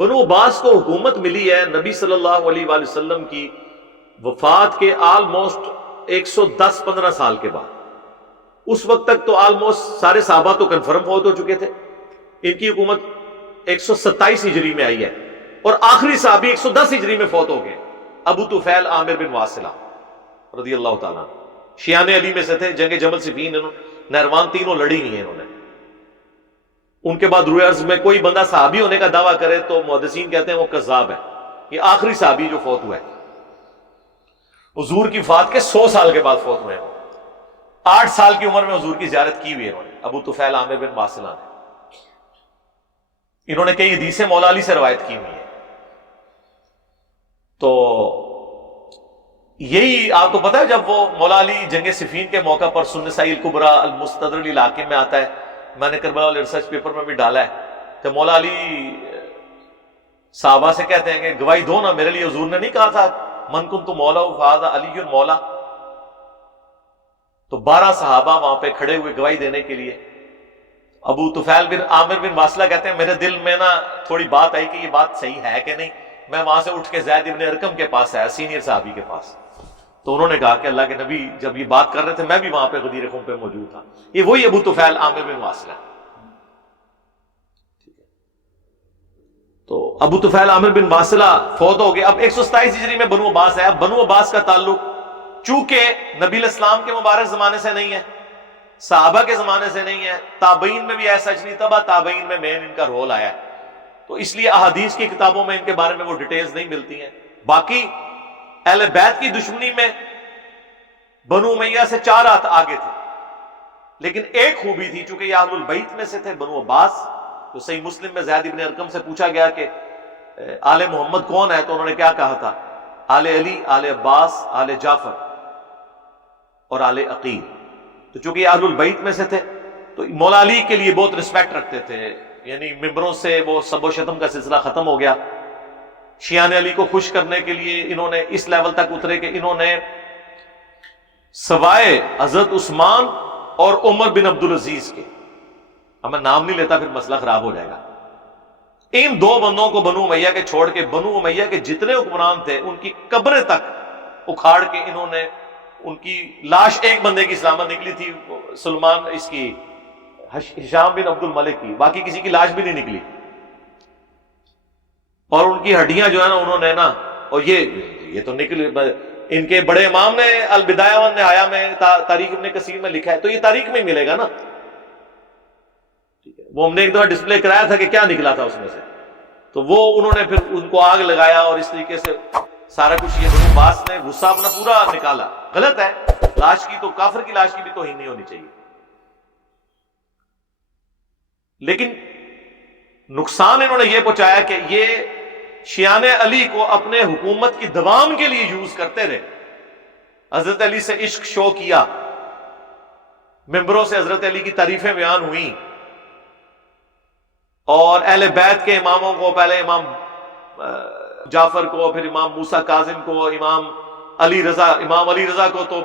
بنو عباس کو حکومت ملی ہے نبی صلی اللہ علیہ وآلہ وسلم کی وفات کے آلموسٹ 110-15 سال کے بعد. اس وقت تک تو آلموسٹ سارے صحابہ تو کنفرم فوت ہو چکے تھے. ان کی حکومت 127 ہجری میں آئی ہے اور آخری صحابی 110 ہجری میں فوت ہو گئے، ابو طفیل عامر بن واصلہ رضی اللہ تعالیٰ. شیعان علی میں سے تھے. جنگ جمل صفین نہروان تینوں لڑی نہیں ہیں انہوں نے. ان کے بعد روئے ارض میں کوئی بندہ صحابی ہونے کا دعویٰ کرے تو محدثین کہتے ہیں وہ کذاب ہے. یہ آخری صحابی جو فوت ہوا ہے حضور کی وفات کے 100 سال کے بعد فوت ہوئے ہیں. 8 سال کی عمر میں حضور کی زیارت کی ہوئی ہے انہوں نے، ابو طفیل عامر بن واصلہ نے. انہوں نے کئی حدیثیں مولا علی سے روایت کی ہوئی ہیں. تو یہی آپ کو پتا ہے جب وہ مولا علی جنگ صفین کے موقع پر سنن نسائی الکبریٰ المستدرک للحاکم میں آتا ہے، میں نے کربلا والے ریسرچ پیپر میں بھی ڈالا ہے، کہ مولا علی صحابہ سے کہتے ہیں کہ گواہی دو نا میرے لیے. حضور نے نہیں کہا تھا من کنت مولا فہذا علی مولا؟ تو 12 صحابہ وہاں پہ کھڑے ہوئے گواہی دینے کے لیے. ابو طفیل بن عامر بن واصلہ کہتے ہیں میرے دل میں نا تھوڑی بات آئی کہ یہ بات صحیح ہے کہ نہیں. میں وہاں سے اٹھ کے زید ابن ارقم کے پاس آیا، سینئر صحابی کے پاس. تو انہوں نے کہا کہ اللہ کے نبی جب یہ بات کر رہے تھے میں بھی وہاں پہ غدیر خم پہ موجود تھا. یہ وہی ابو طفیل عامر بن واصلہ. تو ابو طفیل عامر بن واصلہ فوت ہو گئے. اب 127 ہجری میں بنو عباس ہے. اب بنو عباس کا تعلق چونکہ نبی الاسلام کے مبارک زمانے سے نہیں ہے، صحابہ کے زمانے سے نہیں ہے، تابعین میں بھی ایسا نہیں، تبا تابعین میں مین ان کا رول آیا ہے. تو اس لیے احادیث کی کتابوں میں ان کے بارے میں وہ ڈیٹیلز نہیں ملتی ہیں. باقی اہل بیت کی دشمنی میں بنو امیہ سے 4 ہاتھ آگے تھے. لیکن ایک خوبی تھی، چونکہ یہ اہل البیت میں سے تھے بنو عباس. تو صحیح مسلم میں زید ابن ارقم سے پوچھا گیا کہ آل محمد کون ہے، تو انہوں نے کیا کہا تھا؟ آل علی، آل عباس، آل جعفر اور آل عقیل. تو چونکہ یہ اہل البیت میں سے تھے تو مولا علی کے لیے بہت رسپیکٹ رکھتے تھے. یعنی ممبروں سے وہ سب و شتم کا سلسلہ ختم ہو گیا. شیعان علی کو خوش کرنے کے لیے انہوں نے اس لیول تک اترے کہ انہوں نے سوائے حضرت عثمان اور عمر بن عبدالعزیز کے، اب میں نام نہیں لیتا پھر مسئلہ خراب ہو جائے گا، ان 2 بندوں کو بنو امیہ کے چھوڑ کے بنو امیہ کے جتنے حکمران تھے ان کی قبریں تک اکھاڑ کے انہوں نے، ان کی لاش ایک بندے کی سلامت نکلی تھی، سلمان اس کی ہشام بن عبد الملک کی، باقی کسی کی لاش بھی نہیں نکلی. اور ان کی ہڈیاں جو ہے نا انہوں نے نا، اور یہ تو نکل، ان کے بڑے امام نے البدایہ والنہایہ میں تاریخ ابن کثیر میں لکھا ہے، تو یہ تاریخ میں ہی ملے گا نا. وہ ہم نے ایک دفعہ ڈسپلے کرایا تھا کہ کیا نکلا تھا اس میں سے. تو وہ انہوں نے پھر ان کو آگ لگایا اور اس طریقے سے سارا کچھ. یہ بنو عباس نے غصہ اپنا پورا نکالا. غلط ہے، لاش کی تو کافر کی لاش کی بھی توہین نہیں ہونی چاہیے. لیکن نقصان انہوں نے یہ پہنچایا کہ یہ شیعان علی کو اپنے حکومت کی دوام کے لیے یوز کرتے رہے. حضرت علی سے عشق شو کیا، ممبروں سے حضرت علی کی تعریفیں بیان ہوئیں، اور اہل بیت کے اماموں کو، پہلے امام جعفر کو، پھر امام موسیٰ کاظم کو، امام علی رضا کو، تو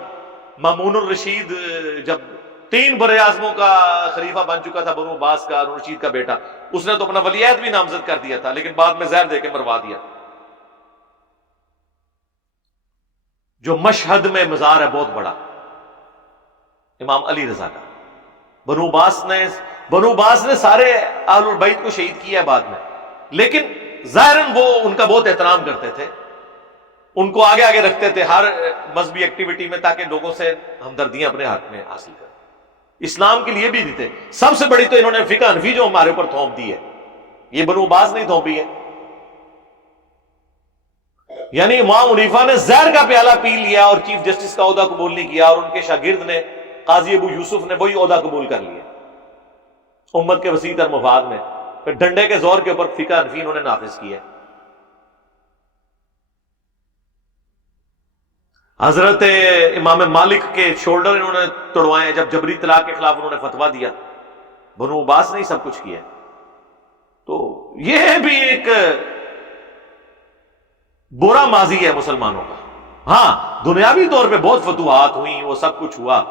مامون الرشید جب 3 بر اعظموں کا خلیفہ بن چکا تھا بنو عباس کا، ہارون الرشید کا بیٹا، اس نے تو اپنا ولی عہد بھی نامزد کر دیا تھا، لیکن بعد میں زہر دے کے مروا دیا. جو مشہد میں مزار ہے بہت بڑا امام علی رضا کا، بنو عباس نے سارے اہل البیت کو شہید کیا ہے بعد میں. لیکن ظاہراً وہ ان کا بہت احترام کرتے تھے، ان کو آگے آگے رکھتے تھے ہر مذہبی ایکٹیویٹی میں، تاکہ لوگوں سے ہمدردیاں اپنے حق میں حاصل کریں. اسلام کے لیے بھی دیتے. سب سے بڑی تو انہوں نے فقہ حنفی جو ہمارے اوپر تھوپ دی ہے، یہ بنو عباس نہیں تھوپی ہے. یعنی امام حنیفہ نے زہر کا پیالہ پی لیا اور چیف جسٹس کا عہدہ قبول نہیں کیا، اور ان کے شاگرد نے قاضی ابو یوسف نے وہی عہدہ قبول کر لیا امت کے وسیع تر مفاد میں. پھر ڈنڈے کے زور کے اوپر فقہ حنفی انہوں نے نافذ کیا. حضرت امام مالک کے شولڈر انہوں نے توڑوائے جب جبری طلاق کے خلاف انہوں نے فتویٰ دیا. بنو عباس نے ہی سب کچھ کیا. تو یہ بھی ایک برا ماضی ہے مسلمانوں کا. ہاں دنیاوی طور پہ بہت فتوحات ہوئیں، وہ سب کچھ ہوا،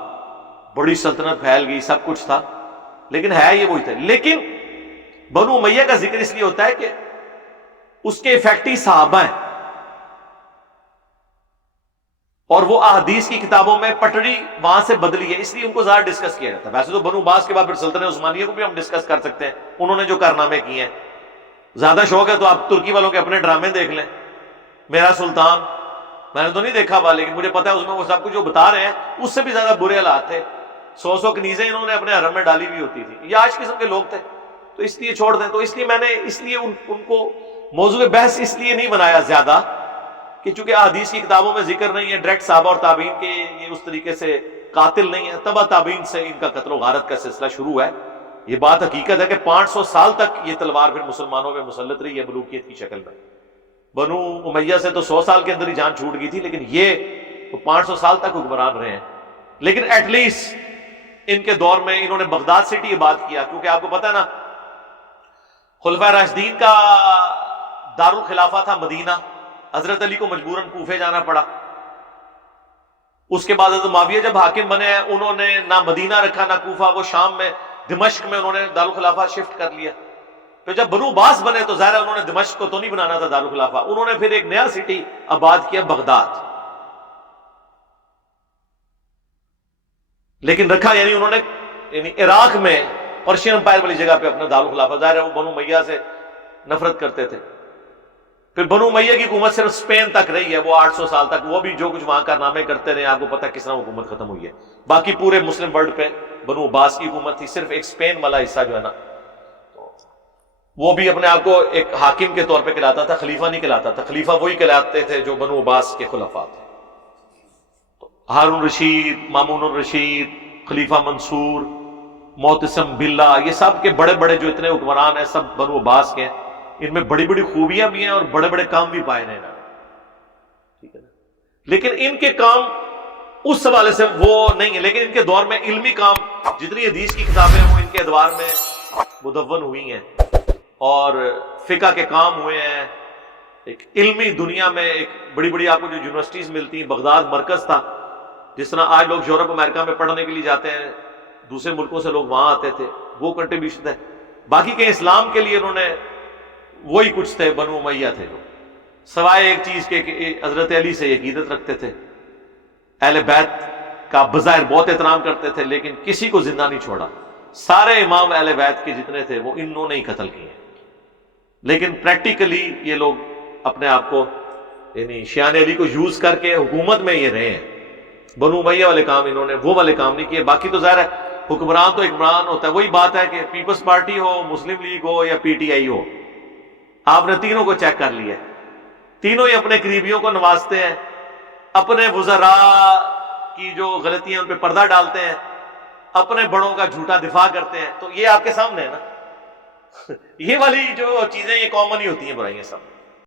بڑی سلطنت پھیل گئی، سب کچھ تھا، لیکن ہے یہ وہی تھے. لیکن بنو امیہ کا ذکر اس لیے ہوتا ہے کہ اس کے افیکٹی صحابہ ہیں، اور وہ احادیث کی کتابوں میں پٹڑی وہاں سے بدلی ہے، اس لیے ان کو زیادہ ڈسکس کیا جاتا ہے۔ ویسے تو بنو عباس کے بعد پھر سلطنت عثمانیہ کو بھی ہم ڈسکس کر سکتے ہیں، انہوں نے جو کارنامے کیے ہیں۔ زیادہ شوق ہے تو آپ ترکی والوں کے اپنے ڈرامے دیکھ لیں، میرا سلطان، میں نے تو نہیں دیکھا ہوا لیکن مجھے پتا ہے اس میں وہ سب کچھ جو بتا رہے ہیں اس سے بھی زیادہ برے حالات تھے۔ 100 کنیزیں انہوں نے اپنے حرم میں ڈالی ہوئی ہوتی تھی، یہ آج قسم کے لوگ تھے، تو اس لیے چھوڑ دیں۔ تو اس لیے میں نے ان کو موضوع بحث اس لیے نہیں بنایا زیادہ کہ چونکہ احادیث کی کتابوں میں ذکر نہیں ہے ڈائریکٹ صحابہ اور تابعین کے، یہ اس طریقے سے قاتل نہیں ہے، تبع تابعین سے ان کا قتل و غارت کا سلسلہ شروع ہے۔ یہ بات حقیقت ہے کہ 500 سال تک یہ تلوار پھر مسلمانوں میں مسلط رہی ہے ملوکیت کی شکل میں۔ بنو امیہ سے تو 100 سال کے اندر ہی جان چھوٹ گئی تھی، لیکن یہ 500 سال تک حکمران رہے ہیں۔ لیکن ایٹ لیسٹ ان کے دور میں انہوں نے بغداد سٹی آباد کیا، کیونکہ آپ کو پتا ہے نا خلفائے راشدین کا دارالخلافہ تھا مدینہ، حضرت علی کو مجبوراً کوفے جانا پڑا۔ اس کے بعد حضرت معاویہ جب حاکم بنے ہیں انہوں نے نہ مدینہ رکھا نہ کوفہ، وہ شام میں دمشق میں انہوں نے دارالخلافہ شفٹ کر لیا۔ پھر جب بنو عباس بنے تو ظاہر ہے انہوں نے دمشق کو تو نہیں بنانا تھا دارالخلافہ، انہوں نے پھر ایک نیا سٹی آباد کیا بغداد، لیکن رکھا یعنی انہوں نے عراق میں پرشین امپائر والی جگہ پہ اپنا دارالخلافہ، ظاہر ہے وہ بنو امیہ سے نفرت کرتے تھے۔ پھر بنو امیہ کی حکومت صرف اسپین تک رہی ہے، وہ 800 سال تک، وہ بھی جو کچھ وہاں کارنامے کرتے رہے، آپ کو پتہ کس طرح حکومت ختم ہوئی ہے۔ باقی پورے مسلم ورلڈ پہ بنو عباس کی حکومت تھی، صرف ایک اسپین والا حصہ جو ہے نا وہ بھی اپنے آپ کو ایک حاکم کے طور پہ کہلاتا تھا، خلیفہ نہیں کہلاتا تھا، خلیفہ وہی کہلاتے تھے جو بنو عباس کے خلفاء تھے۔ ہارون رشید، مامون الرشید، خلیفہ منصور، معتصم باللہ، یہ سب کے بڑے بڑے جو اتنے حکمران ہیں سب بنو عباس کے ہیں۔ ان میں بڑی بڑی خوبیاں بھی ہیں اور بڑے بڑے کام بھی پائے ہیں، ٹھیک ہے نا، لیکن ان کے کام اس حوالے سے وہ نہیں ہے، لیکن ان کے دور میں علمی کام، جتنی حدیث کی کتابیں وہ ان کے ادوار میں مدون ہوئی ہیں، اور فقہ کے کام ہوئے ہیں۔ ایک علمی دنیا میں ایک بڑی بڑی آپ کو جو یونیورسٹیز ملتی ہیں، بغداد مرکز تھا، جس طرح آج لوگ یورپ امریکہ میں پڑھنے کے لیے جاتے ہیں، دوسرے ملکوں سے لوگ وہاں آتے تھے، وہ کنٹریبیوشن ہے۔ باقی کے اسلام کے لیے انہوں نے وہی کچھ تھے، بنو امیہ تھے جو سوائے ایک چیز کے کہ حضرت علی سے عقیدت رکھتے تھے، اہل بیت کا بظاہر بہت احترام کرتے تھے، لیکن کسی کو زندہ نہیں چھوڑا۔ سارے امام اہل بیت کے جتنے تھے وہ انہوں نے ہی قتل کیے، لیکن پریکٹیکلی یہ لوگ اپنے آپ کو یعنی شیان علی کو یوز کر کے حکومت میں یہ رہے ہیں۔ بنو امیہ والے کام انہوں نے وہ والے کام نہیں کیے۔ باقی تو ظاہر ہے حکمران تو حکمران ہوتا ہے، وہی بات ہے کہ پیپلز پارٹی ہو، مسلم لیگ ہو یا پی ٹی آئی ہو، آپ نے تینوں کو چیک کر لیا ہے، تینوں ہی اپنے قریبیوں کو نوازتے ہیں، اپنے وزراء کی جو غلطیاں ان پہ پردہ ڈالتے ہیں، اپنے بڑوں کا جھوٹا دفاع کرتے ہیں۔ تو یہ آپ کے سامنے ہے نا یہ والی جو چیزیں یہ کامن ہی ہوتی ہیں برائیاں سب۔